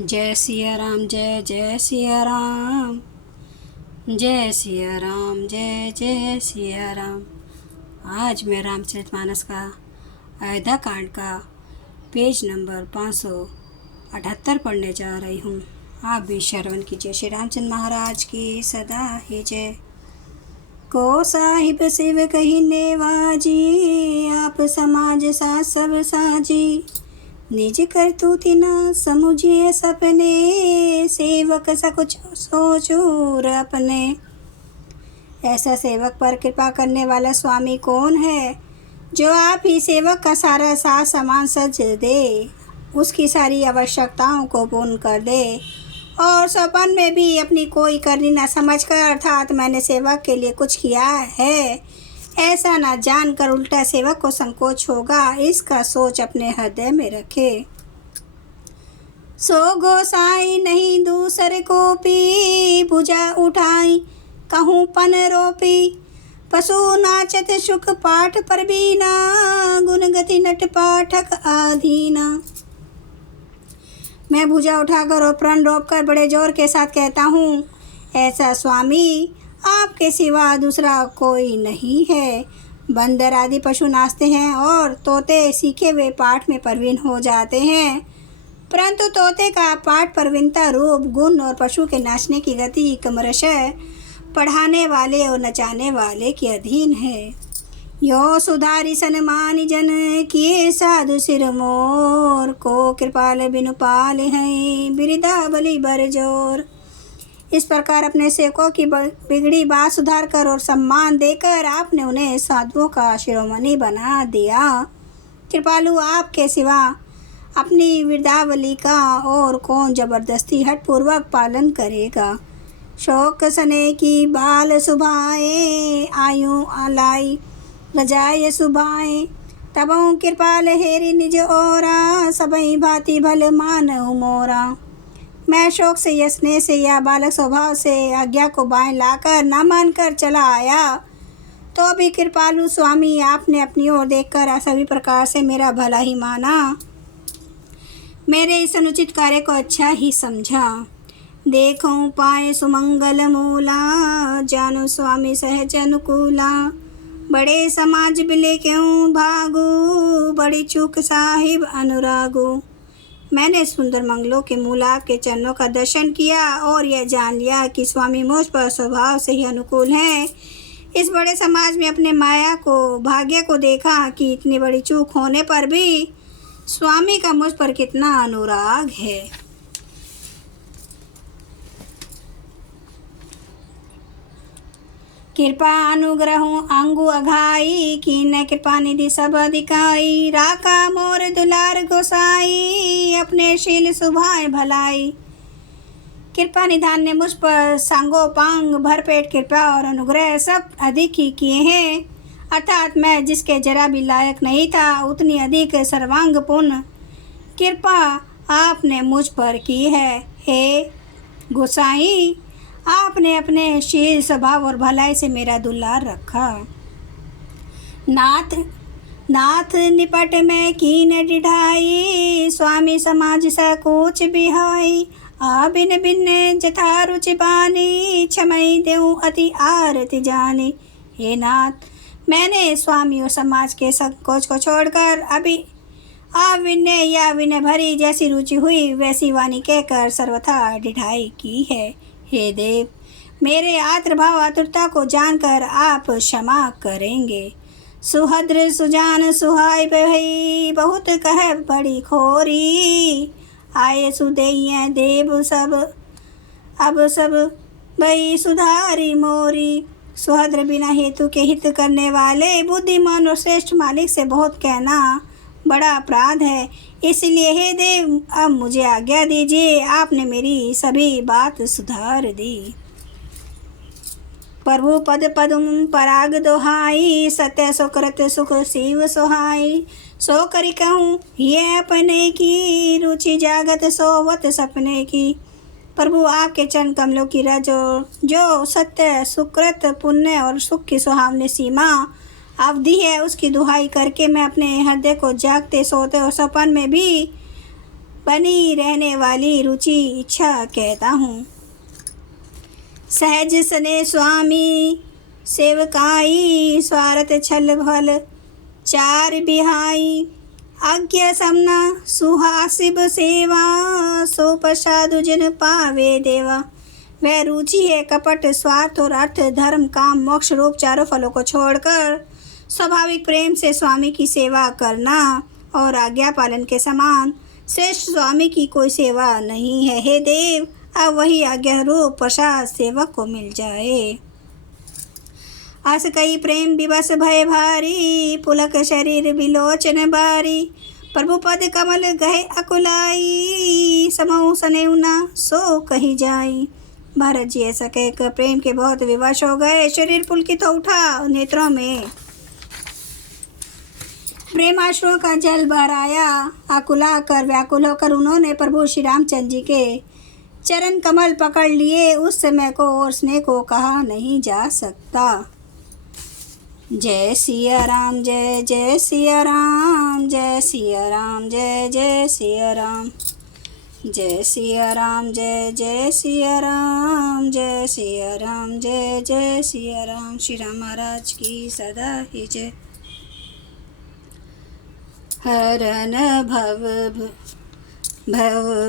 जय सिया राम, जय जय सिया राम, जय सिया राम, जय जय सिया राम। आज मैं रामचरितमानस का अयोध्या कांड का पेज नंबर 578 पढ़ने जा रही हूँ। आप भी श्रवण कीजिए। श्री रामचंद्र महाराज की सदा ही जय। को साहिब शिव कही नेवाजी, आप समाज सा सब साजी। निज करतूति न समुझिए सपने, सेवक सा कुछ सोचूर अपने। ऐसा सेवक पर कृपा करने वाला स्वामी कौन है, जो आप ही सेवक का सारा साथ सामान सज दे, उसकी सारी आवश्यकताओं को पूर्ण कर दे, और सपन में भी अपनी कोई करनी न समझकर, अर्थात मैंने सेवक के लिए कुछ किया है ऐसा न जानकर उल्टा सेवक को संकोच होगा, इसका सोच अपने हृदय में रखे। सो गोसाई नहीं दूसरे को पी, भुजा उठाई कहूँ पन रोपी। पशु नाचत सुख पाठ पर बीना, गुण गति नट पाठक आधीना। मैं भुजा उठाकर और प्रण रोप कर बड़े जोर के साथ कहता हूँ, ऐसा स्वामी आपके सिवा दूसरा कोई नहीं है। बंदर आदि पशु नाचते हैं और तोते सीखे हुए पाठ में प्रवीण हो जाते हैं, परंतु तोते का पाठ प्रवीणता रूप गुण और पशु के नाचने की गति क्रमशः पढ़ाने वाले और नचाने वाले के अधीन है। यो सुधारी सनमानी जन किए साधु सिर मोर, को कृपाल बिनु पाल हैं बिरदा बलि बर जोर। इस प्रकार अपने सेवकों की बिगड़ी बात सुधार कर और सम्मान देकर आपने उन्हें साधुओं का शिरोमणि बना दिया। कृपालु आपके सिवा अपनी वृद्धावली का और कौन जबरदस्ती हठपूर्वक पालन करेगा। शोक सने की बाल सुभाए, आयु आलाई रजाय सुभाए। तबों कृपाल हेरी निज ओरा, सबई भांति भल मानहु मोरा। मैं शोक से या स्नेह से या बालक स्वभाव से आज्ञा को बाएं लाकर न मानकर चला आया, तो भी कृपालु स्वामी आपने अपनी ओर देखकर सभी प्रकार से मेरा भला ही माना, मेरे इस अनुचित कार्य को अच्छा ही समझा। देखूं पाए सुमंगल मूला, जानो स्वामी सहज अनुकूला। बड़े समाज बिले क्यों भागू, बड़ी चूक साहिब अनुरागू। मैंने सुंदर मंगलों के मूल आपके चरणों का दर्शन किया और यह जान लिया कि स्वामी मुझ पर स्वभाव से ही अनुकूल हैं। इस बड़े समाज में अपने माया को भाग्य को देखा कि इतनी बड़ी चूक होने पर भी स्वामी का मुझ पर कितना अनुराग है। कृपा अनुग्रह अंगु अघाई, कीन कृपा निधि सब दिखाई। राका मोर दुलार गोसाई, अपने शील सुभाए भलाई। कृपा निधान ने मुझ पर सांगोपांग भरपेट कृपा और अनुग्रह सब अधिक ही किए हैं, अर्थात मैं जिसके जरा भी लायक नहीं था उतनी अधिक सर्वांगपूर्ण कृपा आपने मुझ पर की है। हे गोसाई, आपने अपने शील स्वभाव और भलाई से मेरा दुलार रखा। नाथ निपट में कीन डिढ़ाई, स्वामी समाज सकोच बिहाई। आ बिन बिन जथा रुचि बानी, क्षमई देऊं अति आरति जानी। हे नाथ, मैंने स्वामी और समाज के संकोच को छोड़कर अभी आप विनय या विनय भरी जैसी रुचि हुई वैसी वाणी कहकर सर्वथा डिढ़ाई की है। हे देव, मेरे आर्तभाव आतुरता को जानकर आप क्षमा करेंगे। सुहद्र सुजान सुहाय भई, बहुत कह बड़ी खोरी। आए सुदेय देव सब, अब सब भई सुधारी मोरी। सुहद्र बिना हेतु के हित करने वाले बुद्धिमान और श्रेष्ठ मालिक से बहुत कहना बड़ा अपराध है। इसलिए हे देव, अब मुझे आज्ञा दीजिए। आपने मेरी सभी बात सुधार दी। प्रभु पद पदुम पराग दोहाई, सत्य सुकृत सुख शिव सोहाई। सो करी कहूँ ये अपने की, रुचि जागत सोवत सपने की। प्रभु आपके चरण कमलों की रज जो सत्य सुकृत पुण्य और सुख की सुहावनी सीमा अवधि है, उसकी दुहाई करके मैं अपने हृदय को जागते सोते और सपन में भी बनी रहने वाली रुचि इच्छा कहता हूँ। सहज सने स्वामी सेवकाई, स्वार्थ छल भल चार बिहाई। आज्ञा समना सुहासिब सेवा, सो प्रसादु जिन पावे देवा। वह रुचि है कपट, स्वार्थ और अर्थ, धर्म, काम, मोक्ष रूप चारों फलों को छोड़कर स्वाभाविक प्रेम से स्वामी की सेवा करना और आज्ञा पालन के समान श्रेष्ठ स्वामी की कोई सेवा नहीं है। हे देव, अब वही आज्ञा रूप प्रसाद सेवक को मिल जाए। अस कई प्रेम विवश भय भारी, पुलक शरीर विलोचन बारी। प्रभु पद कमल गहे अकुलाई, समऊ सनेऊ ना सो कही जाई। भरत जी ऐसा कहकर प्रेम के बहुत विवश हो गए। शरीर पुलकित हो उठा, नेत्रों में प्रेमाश्रुओं का जल बहराया। आकुला कर व्याकुल होकर उन्होंने प्रभु श्री रामचंद्र जी के चरण कमल पकड़ लिए। उस समय को और स्नेह को कहा नहीं जा सकता। जय सिया राम, जय जय सिया राम, जय सिया राम, जय जय सिया राम, जय सिया राम, जय जय सिया राम, जय सिया राम, जय जय सिया राम। श्री राम महाराज की सदा ही जय। हरन भव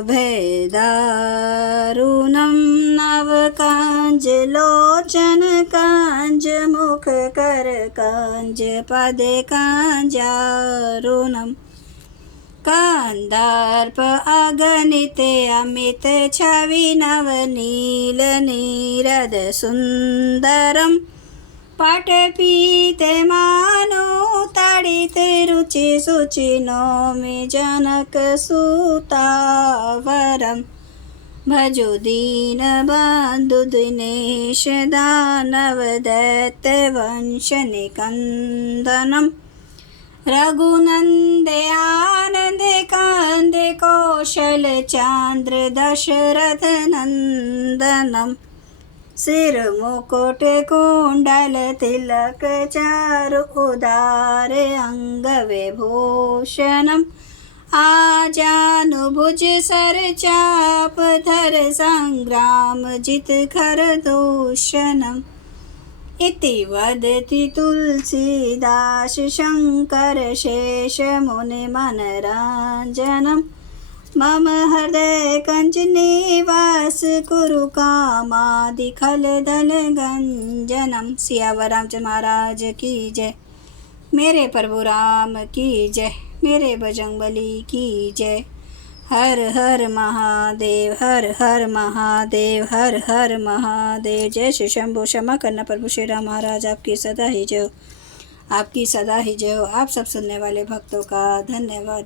भय दारुणं, नव कांज लोचन कांज, मुख कर कांज पद कांजारुणम। कांदार्प अगणित अमित छवि, नव नील नीरद सुंदरम। पट पीते मानो ताड़ित रुचि सुचि, नौमि जनक सुतावरम। भजो दीन बंधु दिनेश, दानव दैत्य वंश निकंदनम। रघुनंद आनंद कांद, कौशल चांद्र दशरथ नंदनम। सिर मुकुट कुंडल तिलक, चारु उदार अंग विभूषणम। आजानुभुज सर चाप धर, संग्राम जित खर दूषणम। इति वदति तुलसीदास, शंकर शेष मुनि मनरांजनम। मम हृदय कंज निवास, कुरु कामादि खल दल गंजनम। सियावर रामचंद्र महाराज की जय। मेरे प्रभु राम की जय। मेरे बजरंगबली की जय। हर हर महादेव, हर हर महादेव, हर हर महादेव। जय श्री शंभु। क्षमा करना प्रभु श्री राम महाराज, आपकी सदा ही जय हो, आपकी सदा ही जय हो। आप सब सुनने वाले भक्तों का धन्यवाद।